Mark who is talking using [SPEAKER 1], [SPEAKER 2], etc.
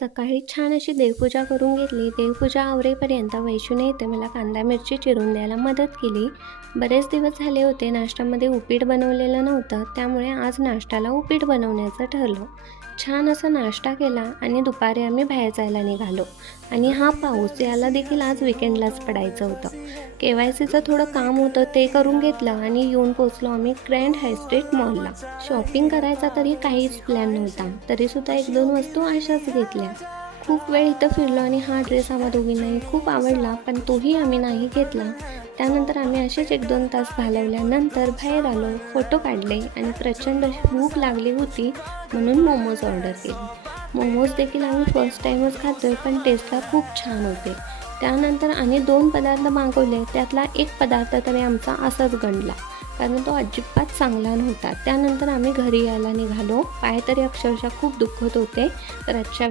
[SPEAKER 1] सकाळी छान अशी देवपूजा करून घेतली. देवपूजा आवरेपर्यंत वैशूने इथे मला कांदा मिरची चिरून द्यायला मदत केली. बरेच दिवस झाले होते नाश्त्यामध्ये उपीट बनवलेलं नव्हतं त्यामुळे आज नाश्त्याला उपीट बनवण्याचं ठरलं. छान असा नाश्ता केला आणि दुपारी आम्ही बाहेर जायला निघालो. आणि हा पाऊस याला देखील आज विकेंडलाच पडायचं होतं. के वाय सीचं थोडं काम होतं ते करून घेतलं आणि येऊन पोचलो आम्ही ग्रँड हायस्ट्रीट मॉलला. शॉपिंग करायचा तरी काहीच प्लॅन नव्हता. तरीसुद्धा एक दोन वस्तू अशाच घेतल्या. खूप वेळ इथं फिरलो आणि हा ड्रेस आम्हा दोघींनाही खूप आवडला पण तोही आम्ही नाही घेतला. त्यानंतर आम्ही असेच एक दोन तास घालवल्यानंतर बाहेर आलो फोटो काढले आणि प्रचंड अशी भूक लागली होती म्हणून मोमोज ऑर्डर केले. मोमोज देखील आम्ही फर्स्ट टाईमच खातोय पण टेस्टला खूप छान होते. त्यानंतर आम्ही दोन पदार्थ मागवले. त्यातला एक पदार्थ तरी आमचा असाच गणला कारण तो अजिबात चांगला नव्हता. त्यानंतर आम्ही घरी यायला निघालो. पाय तरी अक्षरशः खूप दुखत होते. तर आजच्या